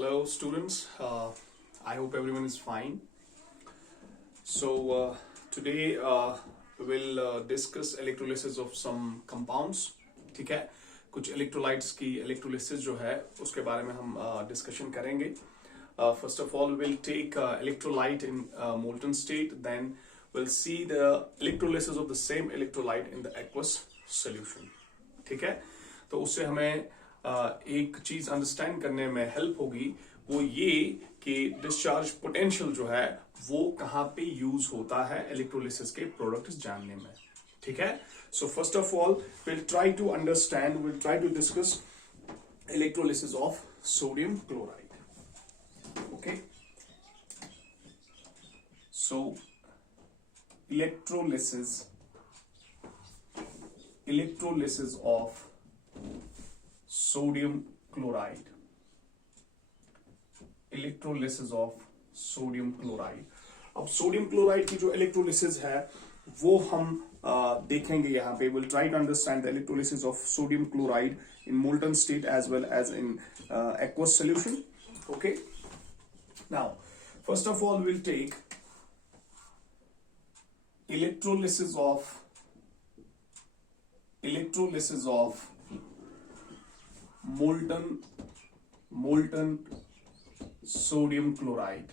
Hello students, I hope everyone is fine. So today we'll discuss electrolysis of some compounds. ठीक है, कुछ electrolytes की electrolysis जो है उसके बारे में हम discussion करेंगे. First of all we'll take electrolyte in molten state, then we'll see the electrolysis of the same electrolyte in the aqueous solution. ठीक है, तो उससे हमें एक चीज अंडरस्टैंड करने में हेल्प होगी, वो ये कि डिस्चार्ज पोटेंशियल जो है वो कहाँ पे यूज होता है इलेक्ट्रोलिसिस के प्रोडक्ट्स जानने में. ठीक है, so first of all will try to understand, will try to discuss electrolysis of sodium chloride. Okay, so electrolysis of sodium chloride. Electrolysis of sodium chloride. अब सोडियम क्लोराइड की जो इलेक्ट्रोलिसिस है वो हम देखेंगे यहाँ पे. Will try to understand the electrolysis of sodium chloride in molten state as well as in aqueous solution. Okay, now first of all we'll take electrolysis of molten sodium chloride.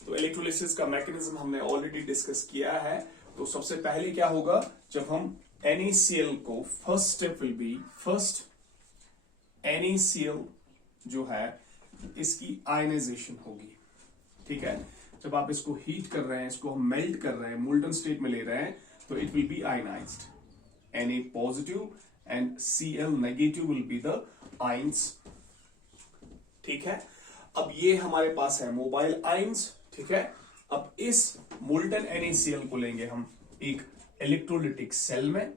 तो electrolysis का mechanism हमने already discuss किया है. तो सबसे पहले क्या होगा, जब हम NaCl को first step will be NaCl जो है इसकी आयनाइजेशन होगी. ठीक है, जब आप इसको हीट कर रहे हैं, इसको हम मेल्ट कर रहे हैं, मोल्टन स्टेट में ले रहे हैं, तो it will be ionised. Na positive and Cl negative will be the ions. ठीक है, अब ये हमारे पास है मोबाइल आयंस. ठीक है, अब इस मोल्टन NaCl को लेंगे हम एक इलेक्ट्रोलिटिक सेल में.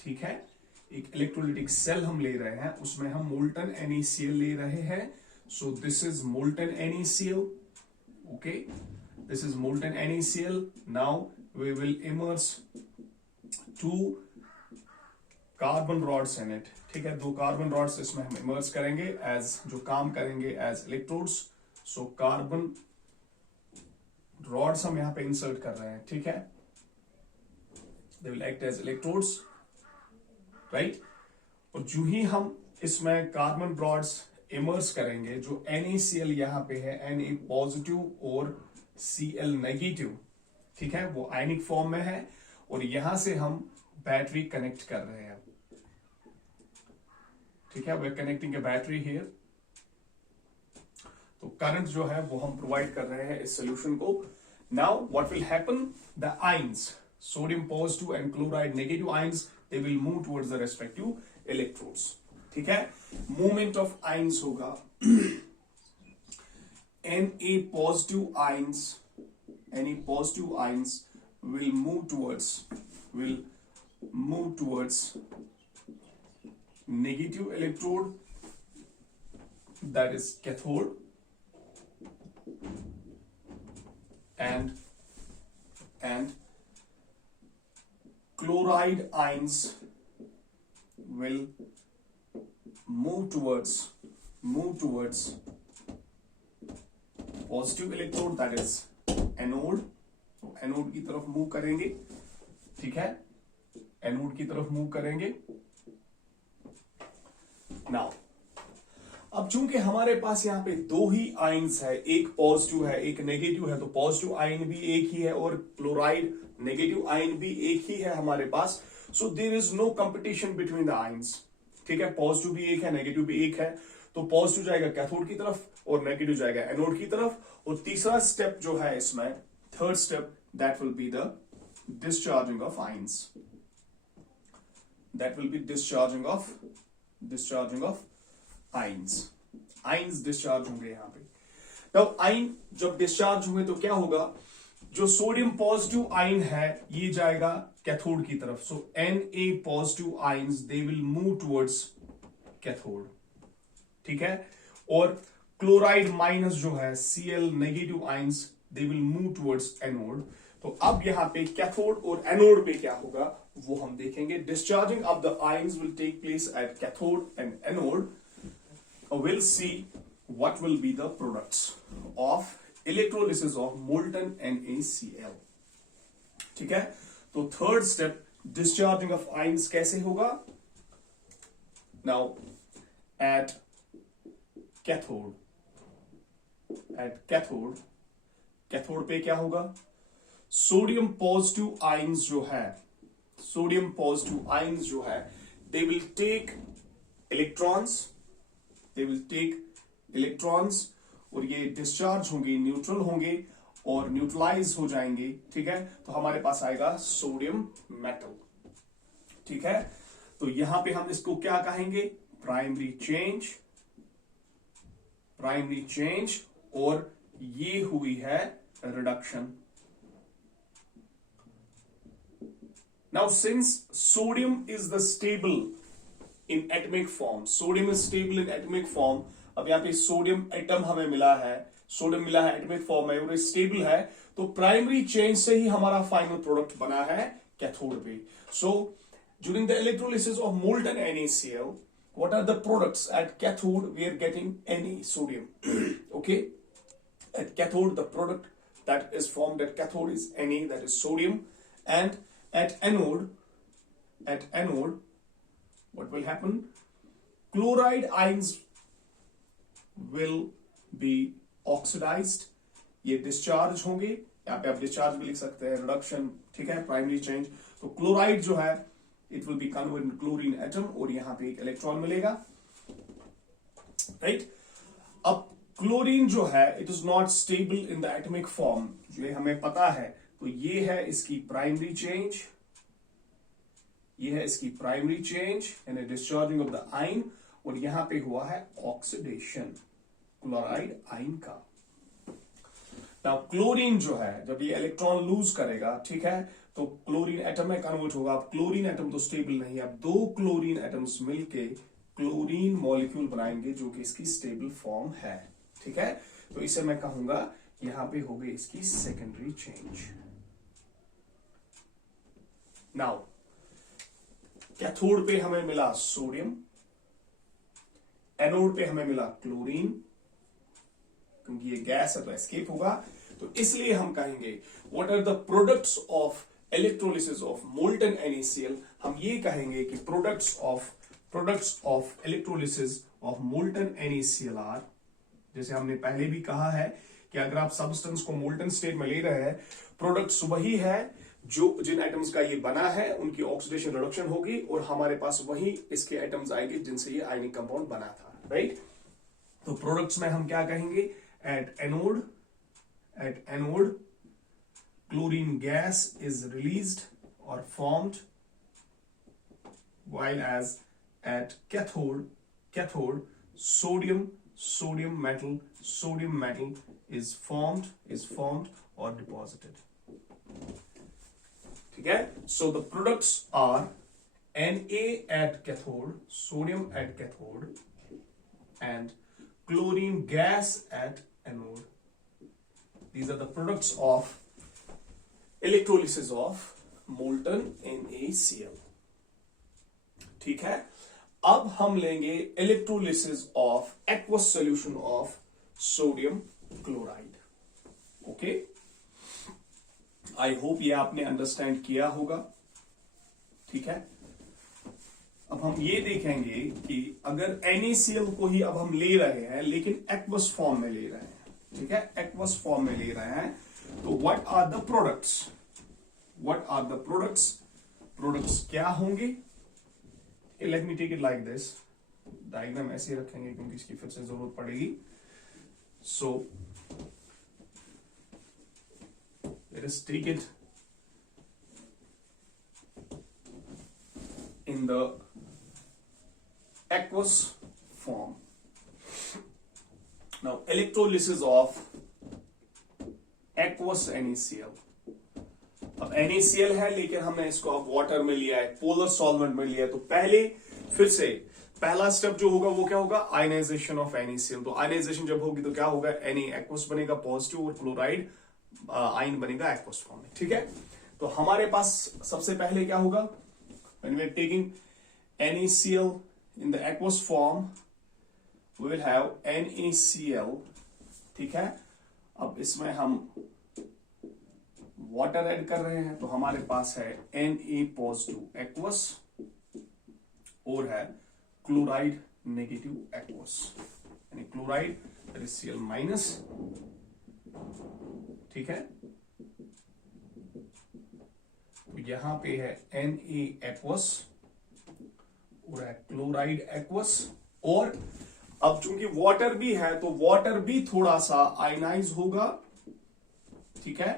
ठीक है, एक इलेक्ट्रोलिटिक सेल हम ले रहे हैं, उसमें हम मोल्टन NaCl ले रहे हैं. So this is molten NaCl. Okay, this is molten NaCl. Now we will immerse two carbon rods in it. ठीक है, दो कार्बन रॉड्स इसमें हम इमर्स करेंगे एज जो काम करेंगे as electrodes. So carbon rods हम यहां पे इंसर्ट कर रहे हैं. ठीक है, they will act as electrodes, right. और जो ही हम इसमें कार्बन रॉड्स इमर्स करेंगे, जो NaCl यहां पे है Na पॉजिटिव और Cl नेगेटिव, ठीक है, वो आयनिक फॉर्म में है, और यहां से हम बैटरी कनेक्ट कर रहे हैं. ठीक है, we are connecting a battery here. तो करंट जो है वो हम प्रोवाइड कर रहे हैं इस सोल्यूशन को. Now what will happen, the ions sodium positive and chloride negative ions, they will move towards the respective electrodes. ठीक है, मूवमेंट ऑफ आयंस होगा Na positive ions will move towards negative electrode, that is cathode, and chloride ions will move towards positive electrode, that is anode. Anode की तरफ move करेंगे. ठीक है, anode की तरफ मूव करेंगे. नाउ अब चूंकि हमारे पास यहां पे दो ही आयंस है, एक पॉजिटिव है एक नेगेटिव है, तो पॉजिटिव आयन भी एक ही है और क्लोराइड नेगेटिव आयन भी एक ही है हमारे पास. So there is no competition between the ions. ठीक है, पॉजिटिव भी एक है नेगेटिव भी एक है, तो पॉजिटिव जाएगा कैथोड की तरफ और नेगेटिव जाएगा एनोड की तरफ. और तीसरा स्टेप जो है इसमें, third step, that will be the discharging of ions. That will be discharging of ions. Ions discharge होंगे यहाँ पे. तब आयन जब डिस्चार्ज हुए तो क्या होगा, जो सोडियम पॉजिटिव आयन है ये जाएगा कैथोड की तरफ. सो Na positive ions they will move towards cathode. ठीक है, और क्लोराइड माइनस जो है Cl negative ions they will move towards anode. तो अब यहां पे कैथोड और एनोड पे क्या होगा वो हम देखेंगे. Discharging of the ions will take place at cathode and anode. we'll see what will be the products of electrolysis of molten NaCl. ठीक है, तो third step discharging of ions कैसे होगा? नाउ एट कैथोड पे क्या होगा? Sodium positive ions जो है, दे विल टेक इलेक्ट्रॉन्स और ये डिस्चार्ज होंगे, न्यूट्रल होंगे और न्यूट्रलाइज हो जाएंगे। ठीक है, तो हमारे पास आएगा सोडियम मेटल। ठीक है, तो यहां पे हम इसको क्या कहेंगे? प्राइमरी चेंज, और ये हुई है reduction. Now since sodium is the stable in atomic form, अब यहां पे सोडियम एटम हमें मिला है, एटमिक फॉर्म में और स्टेबल है, तो प्राइमरी चेंज से ही हमारा फाइनल प्रोडक्ट बना है कैथोड पे। So during the electrolysis of molten NaCl, what are the products at cathode? We are getting Na, sodium. Okay, at cathode the product that is formed at cathode is Na, that is sodium, and at anode what will happen? Chloride ions will be oxidized, ये discharge होंगे, यहाँ पे आप discharge भी लिख सकते हैं, reduction. ठीक है, प्राइमरी चेंज, तो क्लोराइड जो है it will be convert in chlorine atom और यहां पे एक इलेक्ट्रॉन मिलेगा, राइट। अब क्लोरीन जो है it is not stable in the atomic form, जो हमें पता है, तो ये है इसकी प्राइमरी चेंज, यानी डिस्चार्जिंग ऑफ द आयन, और यहां पे हुआ है ऑक्सीडेशन क्लोराइड आयन का। नाउ क्लोरीन जो है जब ये इलेक्ट्रॉन लूज करेगा, ठीक है, तो क्लोरीन एटम में कन्वर्ट होगा। अब क्लोरीन एटम तो स्टेबल नहीं है, अब दो क्लोरीन एटम्स मिलके क्लोरीन मॉलिक्यूल बनाएंगे जो कि इसकी स्टेबल फॉर्म है। ठीक है, तो इसे मैं कहूंगा यहां पे हो गई इसकी सेकेंडरी चेंज। नाउ कैथोड पे हमें मिला सोडियम, एनोड पे हमें मिला क्लोरीन, क्योंकि ये गैस है तो एस्केप होगा, तो इसलिए हम कहेंगे what are the products of electrolysis of molten NaCl। हम ये कहेंगे कि products of electrolysis of molten NaCl are, जैसे हमने पहले भी कहा है कि अगर आप सब्सटेंस को मोल्टन स्टेट में ले रहे हैं, प्रोडक्ट्स वही है जो जिन आइटम्स का ये बना है उनकी ऑक्सीडेशन रिडक्शन होगी और हमारे पास वही इसके आइटम्स आएंगे जिनसे ये आयनिक कंपाउंड बना था, राइट। तो प्रोडक्ट्स में हम क्या कहेंगे? At anode chlorine gas is released or formed, while as at cathode sodium metal is formed or deposited. ठीक है, so the products are Na at cathode, sodium at cathode, and chlorine gas at anode. These are the products of electrolysis of molten NaCl। ठीक है, अब हम लेंगे electrolysis of aqueous solution of sodium chloride. Okay, I hope ये आपने understand किया होगा। ठीक है, अब हम ये देखेंगे कि अगर NaCl को ही अब हम ले रहे हैं लेकिन एक्वस फॉर्म में ले रहे हैं, ठीक है, एक्वस फॉर्म में ले रहे हैं, तो what are the products? Products क्या होंगे? Let me take it like this. Diagram ऐसे रखेंगे क्योंकि इसकी फिर से जरूरत पड़ेगी। So let us take it in the aqueous form. Now electrolysis of aqueous NaCl। अब NaCl है लेकिन हमने इसको अब वाटर में लिया है, पोलर सॉल्वेंट में लिया है, तो पहला स्टेप जो होगा वो क्या होगा? Ionisation of NaCl। तो आयनाइजेशन जब होगी तो क्या होगा? Na एक्वस बनेगा पॉजिटिव और क्लोराइड आयन बनेगा एक्वस फॉर्म में। ठीक है, तो हमारे पास सबसे पहले क्या होगा? when we are taking NaCl in the aqueous form, we will have NaCl, ठीक है। अब इसमें हम वाटर ऐड कर रहे हैं, तो हमारे पास है Na पॉजिटिव एक्वस और है क्लोराइड नेगेटिव एक्वस, यानी chloride that is Cl minus, ठीक है। तो यहां पे है Na एक्वस और है क्लोराइड एक्वस, और अब चूंकि वाटर भी है तो वाटर भी थोड़ा सा आयनाइज होगा, ठीक है,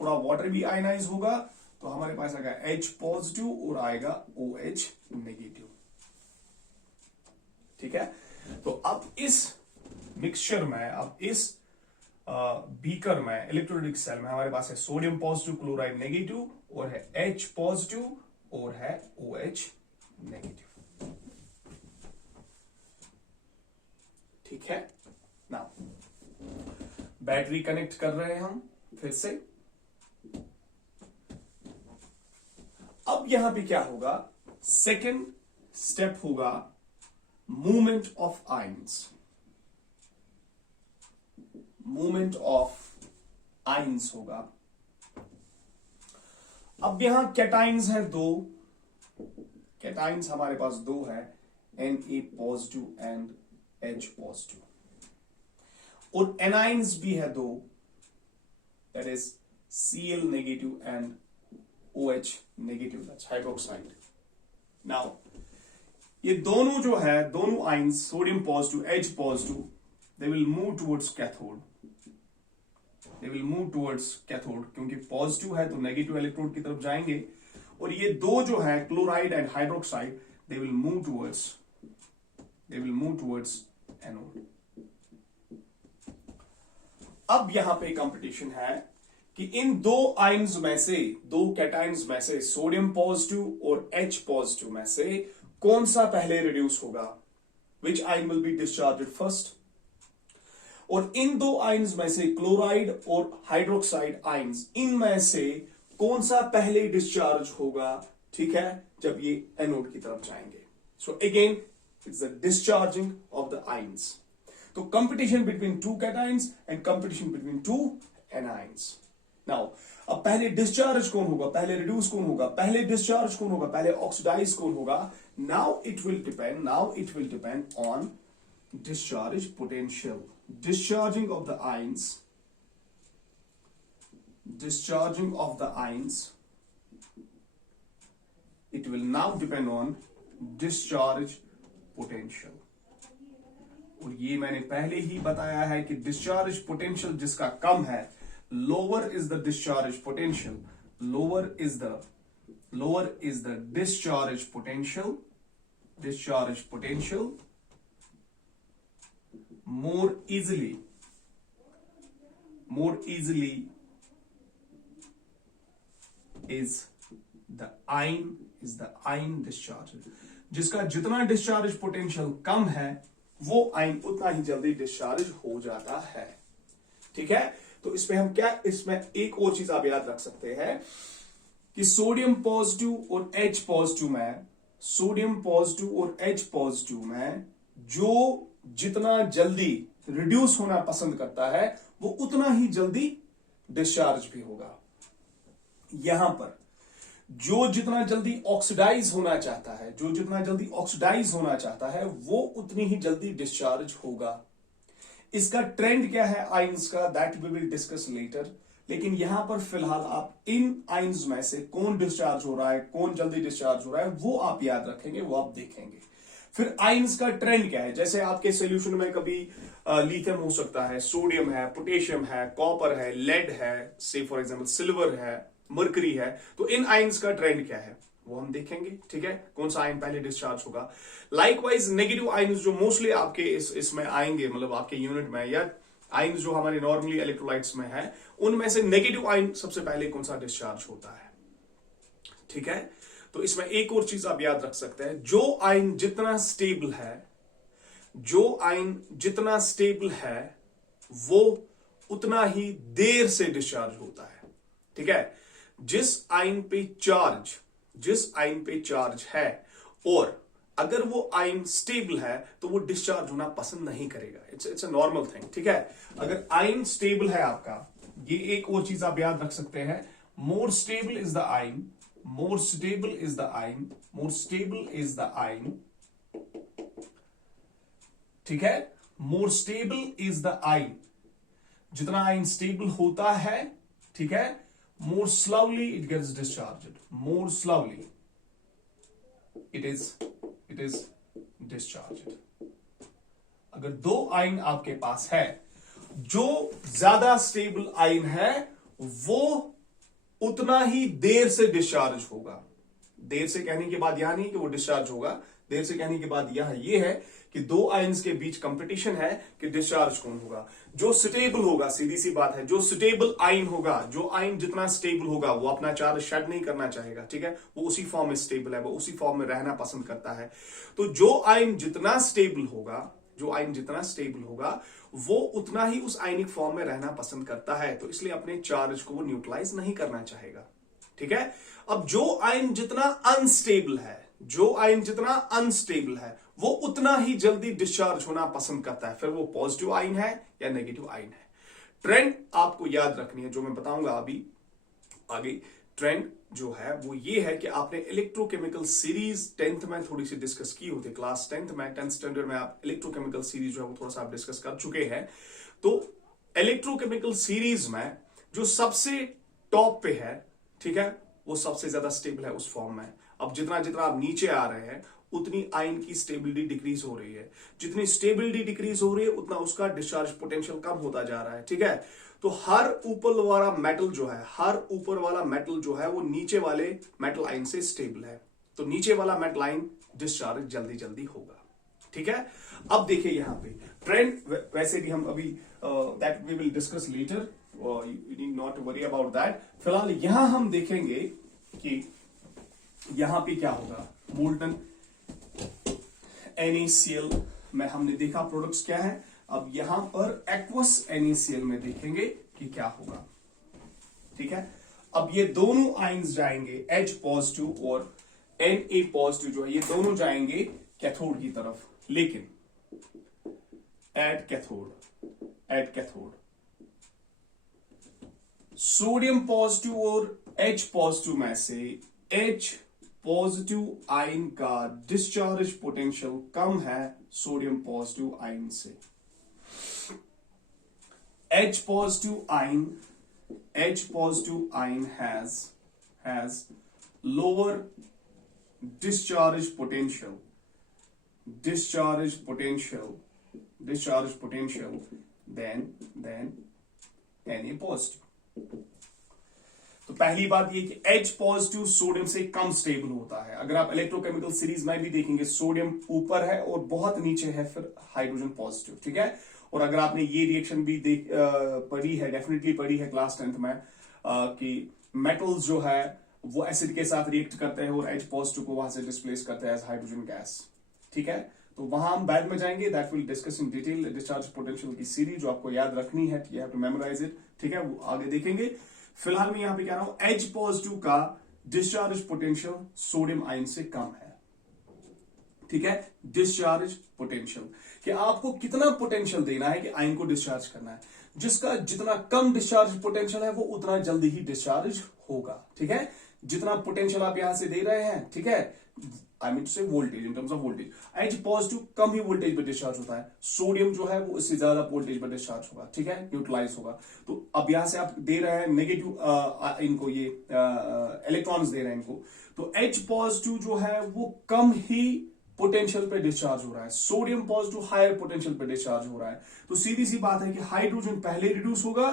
थोड़ा वाटर भी आयनाइज होगा, तो हमारे पास आएगा H पॉजिटिव और आएगा OH नेगेटिव, ठीक है। तो अब इस मिक्सचर में, अब इस बीकर में, इलेक्ट्रोलाइटिक सेल में हमारे पास है सोडियम पॉजिटिव क्लोराइड नेगेटिव और है H पॉजिटिव और है OH नेगेटिव, ठीक है। नाउ बैटरी कनेक्ट कर रहे हैं हम फिर से। अब यहां पे क्या होगा, सेकेंड स्टेप होगा movement of ions, movement of ions होगा। अब यहां कैटाइंस है दो, कैटाइंस हमारे पास दो है, Na positive and H positive, और एनाइंस भी है दो, that is Cl negative and OH negative, that's hydroxide. Now ये दोनों जो है, दोनों ions, sodium positive H positive, they will move towards cathode, they will move towards cathode, क्योंकि पॉजिटिव है तो नेगेटिव इलेक्ट्रोड की तरफ जाएंगे, और ये दो जो है chloride and hydroxide, they will move towards anode. अब यहां पे कंपटीशन है कि इन दो आयंस में से, दो कैटायंस में से, सोडियम पॉजिटिव और H पॉजिटिव में से कौन सा पहले रिड्यूस होगा, विच ion will be discharged first. और इन दो आयंस में से क्लोराइड और हाइड्रोक्साइड आयंस, इनमें से कौन सा पहले डिस्चार्ज होगा, ठीक है, जब ये एनोड की तरफ जाएंगे। So again it's the discharging of the ions. तो competition between two cations and competition between two anions. Now अब पहले डिस्चार्ज कौन होगा, पहले रिड्यूस कौन होगा, पहले डिस्चार्ज कौन होगा, पहले ऑक्सीडाइज कौन होगा। Now it will depend on discharge potential, discharging of the ions, it will now depend on discharge potential। और ये मैंने पहले ही बताया है कि discharge potential जिसका कम है, lower is the discharge potential, lower is the discharge potential, more easily is the ion discharge। जिसका जितना डिस्चार्ज पोटेंशियल कम है, वो आयन उतना ही जल्दी डिस्चार्ज हो जाता है, ठीक है। तो इसमें हम क्या, इसमें एक और चीज आप याद रख सकते हैं कि सोडियम पॉजिटिव और H पॉजिटिव में, सोडियम पॉजिटिव और H पॉजिटिव में जो जितना जल्दी रिड्यूस होना पसंद करता है, वो उतना ही जल्दी डिस्चार्ज भी होगा। यहां पर जो जितना जल्दी ऑक्सीडाइज होना चाहता है, जो जितना जल्दी ऑक्सीडाइज होना चाहता है, वो उतनी ही जल्दी डिस्चार्ज होगा। इसका ट्रेंड क्या है आयंस का, that we will discuss later. लेकिन यहां पर फिलहाल आप इन आयंस में से कौन डिस्चार्ज हो रहा है, कौन जल्दी डिस्चार्ज हो रहा है, वो आप याद रखेंगे, वो आप देखेंगे। फिर आयंस का ट्रेंड क्या है, जैसे आपके सोल्यूशन में कभी लिथियम हो सकता है, सोडियम है, पोटेशियम है, कॉपर है, लेड है, से फॉर एग्जांपल सिल्वर है, मरकरी है। तो इन आयंस का ट्रेंड क्या है वो हम देखेंगे, ठीक है, कौन सा आयन पहले डिस्चार्ज होगा। लाइकवाइज नेगेटिव आयंस जो मोस्टली आपके इसमें आएंगे, मतलब आपके यूनिट में, या आयंस जो हमारे नॉर्मली इलेक्ट्रोलाइट्स में है, उनमें से नेगेटिव आयन सबसे पहले कौन सा डिस्चार्ज होता है, ठीक है। तो इसमें एक और चीज आप याद रख सकते हैं, जो आयन जितना स्टेबल है, वो उतना ही देर से डिस्चार्ज होता है, ठीक है। जिस आयन पे चार्ज है और अगर वो आयन स्टेबल है तो वो डिस्चार्ज होना पसंद नहीं करेगा। इट्स अ नॉर्मल थिंग, ठीक है। अगर आयन स्टेबल है आपका, ये एक और चीज आप याद रख सकते हैं, more stable is the ion, more stable is the ion, more stable is the ion, ठीक है। More stable is the ion, जितना आयन स्टेबल होता है, ठीक है, more slowly it gets discharge, more slowly it is discharge. अगर दो ion आपके पास है, जो ज्यादा स्टेबल आयन है वो उतना ही देर से डिस्चार्ज होगा। देर से कहने के बाद यह नहीं कि वो डिस्चार्ज होगा, देर से कहने के बाद यह ये है कि दो आयन्स के बीच कंपटीशन है कि डिस्चार्ज कौन होगा। जो स्टेबल होगा, सीधी सी बात है, जो स्टेबल आयन होगा, जो आयन जितना स्टेबल होगा वो अपना चार्ज शेड नहीं करना चाहेगा, ठीक है, वो उसी फॉर्म में स्टेबल है, वो उसी फॉर्म में रहना पसंद करता है। तो जो आयन जितना स्टेबल होगा, जो आयन जितना स्टेबल होगा वो उतना ही उस आयनिक फॉर्म में रहना पसंद करता है, तो इसलिए अपने चार्ज को वो न्यूट्रलाइज नहीं करना चाहेगा, ठीक है। अब जो आयन जितना अनस्टेबल है, जो आयन जितना अनस्टेबल है वो उतना ही जल्दी डिस्चार्ज होना पसंद करता है, फिर वो पॉजिटिव आयन है या नेगेटिव आयन है। ट्रेंड आपको याद रखनी है, जो मैं बताऊंगा अभी आगे। ट्रेंड जो है वो ये है कि आपने इलेक्ट्रोकेमिकल सीरीज 10th में थोड़ी सी डिस्कस की होती है, क्लास 10th में, 10th स्टैंडर्ड में आप इलेक्ट्रोकेमिकल सीरीज जो है वो थोड़ा सा आप डिस्कस कर चुके हैं। तो इलेक्ट्रोकेमिकल सीरीज में जो सबसे टॉप पे है, ठीक है, वो सबसे ज्यादा स्टेबल है उस फॉर्म में। अब जितना जितना आप नीचे आ रहे हैं उतनी आयन की स्टेबिलिटी डिक्रीज हो रही है, जितनी स्टेबिलिटी डिक्रीज हो रही है उतना उसका डिस्चार्ज पोटेंशियल कम होता जा रहा है, ठीक है। तो हर ऊपर वाला मेटल जो है, हर ऊपर वाला मेटल जो है वो नीचे वाले मेटल आयन से स्टेबल है, तो नीचे वाला मेटल आयन डिस्चार्ज जल्दी जल्दी होगा, ठीक है। अब देखिए यहां पे ट्रेंड, वैसे भी हम अभी that we will discuss later, you need not worry about that. फिलहाल यहां हम देखेंगे कि यहां पे क्या होगा। मोल्टन NaCl में हमने देखा प्रोडक्ट्स क्या है, अब यहां पर एक्वस NaCl में देखेंगे कि क्या होगा, ठीक है। अब ये दोनों आयंस जाएंगे, H पॉजिटिव और Na पॉजिटिव जो है, ये दोनों जाएंगे कैथोड की तरफ, लेकिन एट कैथोड सोडियम पॉजिटिव और H पॉजिटिव में से H पॉजिटिव आयन का डिस्चार्ज पोटेंशियल कम है सोडियम पॉजिटिव आयन से। H positive ion has lower discharge potential than Na positive। तो पहली बात ये कि H पॉजिटिव सोडियम से कम स्टेबल होता है। अगर आप इलेक्ट्रोकेमिकल सीरीज में भी देखेंगे, सोडियम ऊपर है और बहुत नीचे है फिर हाइड्रोजन पॉजिटिव, ठीक है। और अगर आपने ये रिएक्शन भी पढ़ी है, डेफिनेटली पढ़ी है क्लास 10th में, कि मेटल्स जो है वो एसिड के साथ रिएक्ट करते हैं और H पॉजिटिव को वहां से डिस्प्लेस करते हैं एज हाइड्रोजन गैस, ठीक है। तो वहां हम बाद में जाएंगे, that will discuss in detail discharge potential की सीरीज जो आपको याद रखनी है, you have to memorise it, ठीक है, वो आगे देखेंगे। फिलहाल मैं यहां पे कह रहा हूं H पॉजिटिव का डिस्चार्ज पोटेंशियल सोडियम आयन से कम है, ठीक है। डिस्चार्ज पोटेंशियल कि आपको कितना पोटेंशियल देना है कि आयन को डिस्चार्ज करना है, जिसका जितना कम डिस्चार्ज पोटेंशियल है वो उतना जल्दी ही डिस्चार्ज होगा, ठीक है। जितना पोटेंशियल आप यहां से दे रहे हैं, ठीक है, आई मीन टू से voltage, in terms of voltage, H positive come he voltage पर डिस्चार्ज होता है, सोडियम जो है वो इससे ज्यादा वोल्टेज पर डिस्चार्ज होगा, ठीक है, न्यूट्रलाइज होगा। तो अब यहां से आप दे रहे हैं नेगेटिव इनको, ये इलेक्ट्रॉन्स दे रहे हैं इनको, तो H पॉजिटिव जो है वो कम ही पोटेंशियल पे डिस्चार्ज हो रहा है, सोडियम पॉजिटिव हायर पोटेंशियल पे डिस्चार्ज हो रहा है। तो सीधी सी बात है कि हाइड्रोजन पहले रिड्यूस होगा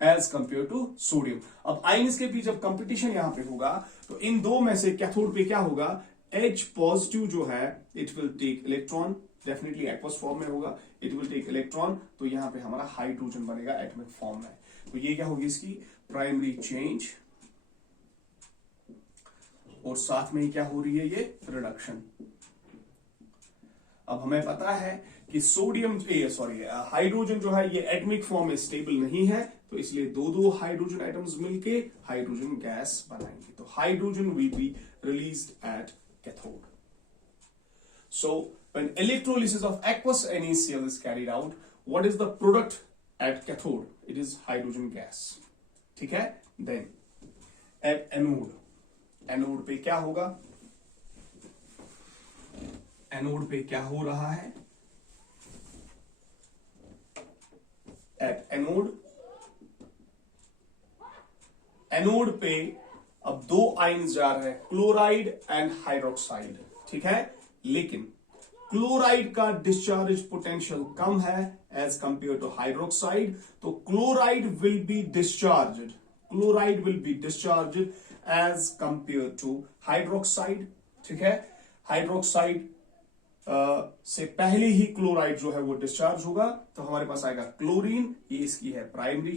एज कंपेयर टू सोडियम। अब आयंस के बीच जब कंपटीशन यहां पे होगा तो इन दो में से कैथोड पे क्या होगा, H पॉजिटिव जो है it will take electron, definitely aqueous form में होगा, इट विल टेक इलेक्ट्रॉन, तो यहां पे हमारा हाइड्रोजन बनेगा एटॉमिक फॉर्म में। तो ये क्या होगी इसकी प्राइमरी चेंज, और साथ में ही क्या हो रही है, ये रिडक्शन। अब हमें पता है कि सोडियम हाइड्रोजन जो है ये एटॉमिक फॉर्म में स्टेबल नहीं है, तो इसलिए दो दो हाइड्रोजन एटम्स मिलके हाइड्रोजन गैस बनाएंगे, तो hydrogen will be released at cathode. So when electrolysis of aqueous NaCl is carried out, what is the product at cathode? It is hydrogen gas. ठीक है? Then at anode पे क्या होगा? Anode पे क्या हो रहा है? एट एनोड पे अब दो आयन्स जा रहे हैं, क्लोराइड एंड हाइड्रोक्साइड. ठीक है, लेकिन क्लोराइड का डिस्चार्ज पोटेंशियल कम है एज कंपेयर टू हाइड्रोक्साइड, तो chloride will be discharged as compare to hydroxide. ठीक है, हाइड्रोक्साइड से पहले ही क्लोराइड जो है वो डिस्चार्ज होगा, तो हमारे पास आएगा क्लोरीन. ये इसकी है प्राइमरी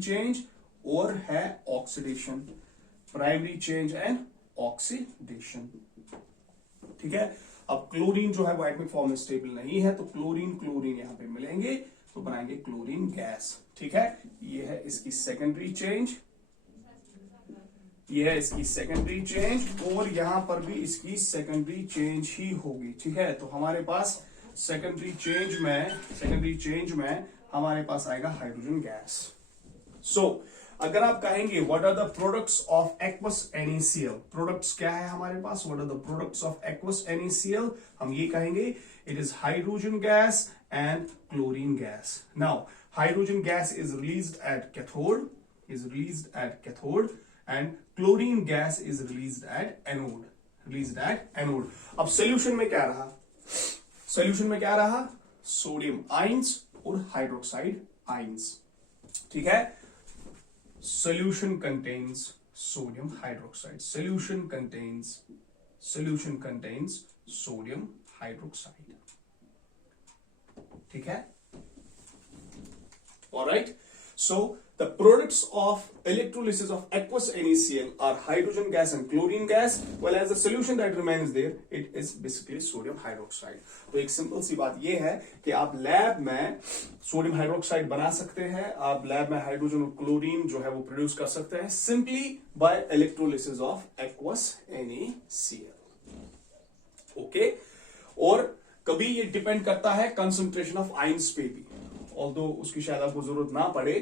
चेंज, और है oxidation, primary change and oxidation. ठीक है, अब क्लोरीन जो है वो एटॉमिक फॉर्म में स्टेबल नहीं है, तो क्लोरीन यहां पे मिलेंगे तो बनाएंगे क्लोरीन गैस. ठीक है, ये है इसकी सेकेंडरी चेंज, और यहां पर भी इसकी सेकेंडरी चेंज ही होगी. ठीक है, तो हमारे पास सेकेंडरी चेंज में हमारे पास आएगा हाइड्रोजन गैस. सो अगर आप कहेंगे what are the products of aqueous NaCl, products क्या है हमारे पास, what are the products of aqueous NaCl, हम ये कहेंगे it is hydrogen gas and chlorine gas. Now hydrogen gas is released at cathode and chlorine gas is released at anode. अब solution में क्या रहा? सोडियम आयंस और hydroxide ions. ठीक है, solution contains sodium hydroxide, solution contains sodium hydroxide. ठीक है, alright. So the products of electrolysis of aqueous NaCl are hydrogen gas and chlorine gas, while as the solution that remains there, it is basically sodium hydroxide. तो एक simple सी बात ये है कि आप lab में सोडियम हाइड्रोक्साइड बना सकते हैं, आप लैब में हाइड्रोजन और क्लोरीन जो है वो प्रोड्यूस कर सकते हैं simply by electrolysis of aqueous NaCl. Okay, और कभी ये डिपेंड करता है कंसंट्रेशन ऑफ आयंस पे भी, ऑल्दो उसकी शायद आपको जरूरत ना पड़े.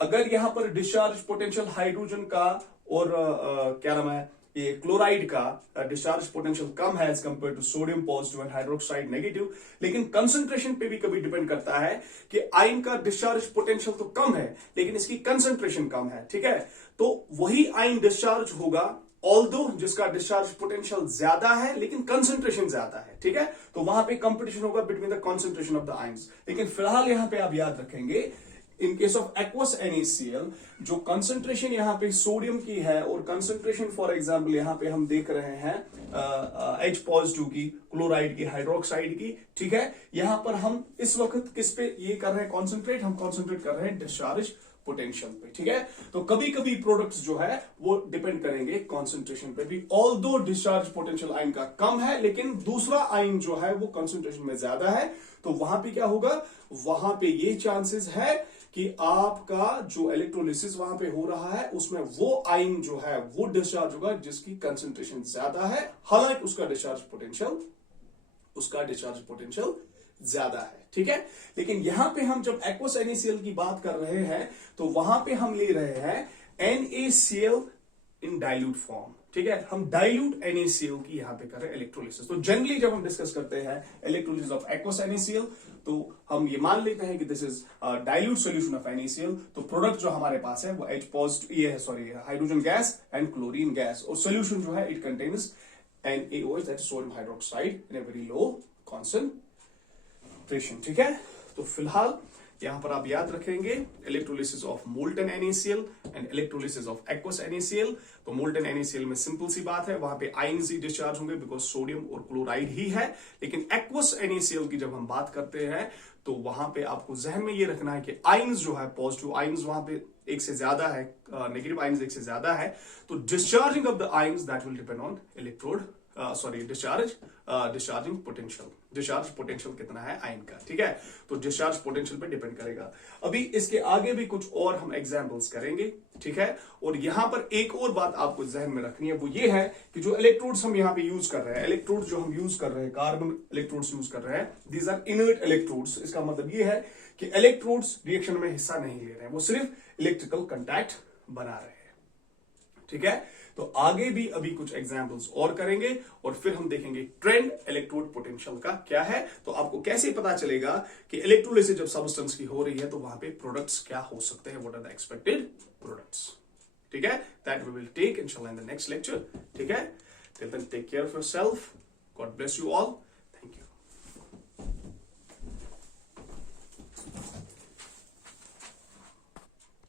अगर यहां पर डिस्चार्ज पोटेंशियल हाइड्रोजन का और क्या नाम है ये क्लोराइड का डिस्चार्ज पोटेंशियल कम है as compare to sodium positive and hydroxide negative, लेकिन कंसंट्रेशन पे भी कभी डिपेंड करता है कि आयन का डिस्चार्ज पोटेंशियल तो कम है लेकिन इसकी कंसंट्रेशन कम है. ठीक है, तो वही आयन डिस्चार्ज होगा ऑल्दो जिसका डिस्चार्ज पोटेंशियल ज्यादा है लेकिन कंसंट्रेशन ज्यादा है. ठीक है, तो वहां पे कंपटीशन होगा between the concentration of the ions. लेकिन फिलहाल यहां पे आप याद रखेंगे in case of aqueous NaCl जो कंसंट्रेशन यहां पे सोडियम की है और कंसंट्रेशन फॉर एग्जांपल यहां पे हम देख रहे हैं H पॉजिटिव की, क्लोराइड की, हाइड्रोक्साइड की. ठीक है, यहां पर हम इस वक्त किस पे ये कर रहे हैं कॉन्सेंट्रेट, हम कॉन्सेंट्रेट कर रहे हैं डिस्चार्ज पोटेंशियल पे. ठीक है, तो कभी कभी प्रोडक्ट्स जो है वो डिपेंड करेंगे कॉन्सेंट्रेशन पे भी, ऑल्दो डिस्चार्ज पोटेंशियल आयन का कम है लेकिन दूसरा आयन जो है वो कॉन्सेंट्रेशन में ज्यादा है, तो वहां पे क्या होगा, वहां पे ये चांसेस है कि आपका जो इलेक्ट्रोलिसिस वहां पे हो रहा है उसमें वो आयन जो है वो डिस्चार्ज होगा जिसकी कंसंट्रेशन ज्यादा है, हालांकि उसका डिस्चार्ज पोटेंशियल ज्यादा है. ठीक है, लेकिन यहां पे हम जब एक्वस NaCl की बात कर रहे हैं तो वहां पे हम ले रहे हैं NaCl इन डाइल्यूट फॉर्म. ठीक है, हम डाइल्यूट NaCl की यहां पे कर रहे हैं इलेक्ट्रोलिसिस. तो जनरली जब हम डिस्कस करते हैं इलेक्ट्रोलिसिस ऑफ एक्वस NaCl तो हम ये मान लेते हैं कि this is dilute solution of NaCl. तो प्रोडक्ट जो हमारे पास है वो H पॉजिटिव ये है, sorry, hydrogen gas and chlorine gas, और सोल्यूशन जो है it contains NaOH, that is sodium hydroxide in a very low concentration. ठीक है, तो फिलहाल यहां पर आप याद रखेंगे electrolysis of molten NaCl and electrolysis of aqueous NaCl. तो मोल्टन NaCl में सिंपल सी बात है, वहां पे आयंस ही डिस्चार्ज होंगे बिकॉज सोडियम और क्लोराइड ही है. लेकिन एक्वस NaCl की जब हम बात करते हैं तो वहां पे आपको जहन में ये रखना है कि आयंस जो है पॉजिटिव आयंस वहां पे एक से ज्यादा है, नेगेटिव आयंस एक से ज्यादा है, तो discharging of the ions that will depend on electrode discharging potential, discharge potential कितना है आयन का, ठीक है। तो डिस्चार्ज पोटेंशियल पे डिपेंड करेगा। अभी इसके आगे भी कुछ और हम एग्जांपल्स करेंगे, ठीक है। और यहां पर एक और बात आपको जहन में रखनी है, वो ये है कि जो इलेक्ट्रोड्स हम यहाँ पे यूज कर रहे हैं, इलेक्ट्रोड्स जो हम यूज कर रहे हैं, कार्बन इलेक्ट्रोड्स यूज कर रहे हैं, दीज आर इनर्ट इलेक्ट्रोड्स। इसका मतलब ये है कि इलेक्ट्रोड्स रिएक्शन में हिस्सा नहीं ले रहे हैं, वो सिर्फ इलेक्ट्रिकल कंटैक्ट बना रहे हैं, ठीक है। तो आगे भी अभी कुछ एग्जांपल्स और करेंगे और फिर हम देखेंगे ट्रेंड इलेक्ट्रोड पोटेंशियल का क्या है। तो आपको कैसे पता चलेगा कि इलेक्ट्रोलिसिस जब सबस्टेंस की हो रही है तो वहां पे प्रोडक्ट्स क्या हो सकते हैं, what are the expected products, ठीक है। दैट वी विल टेक इंशाल्लाह इन द नेक्स्ट लेक्चर, ठीक है। Till then take care of yourself, God bless you all.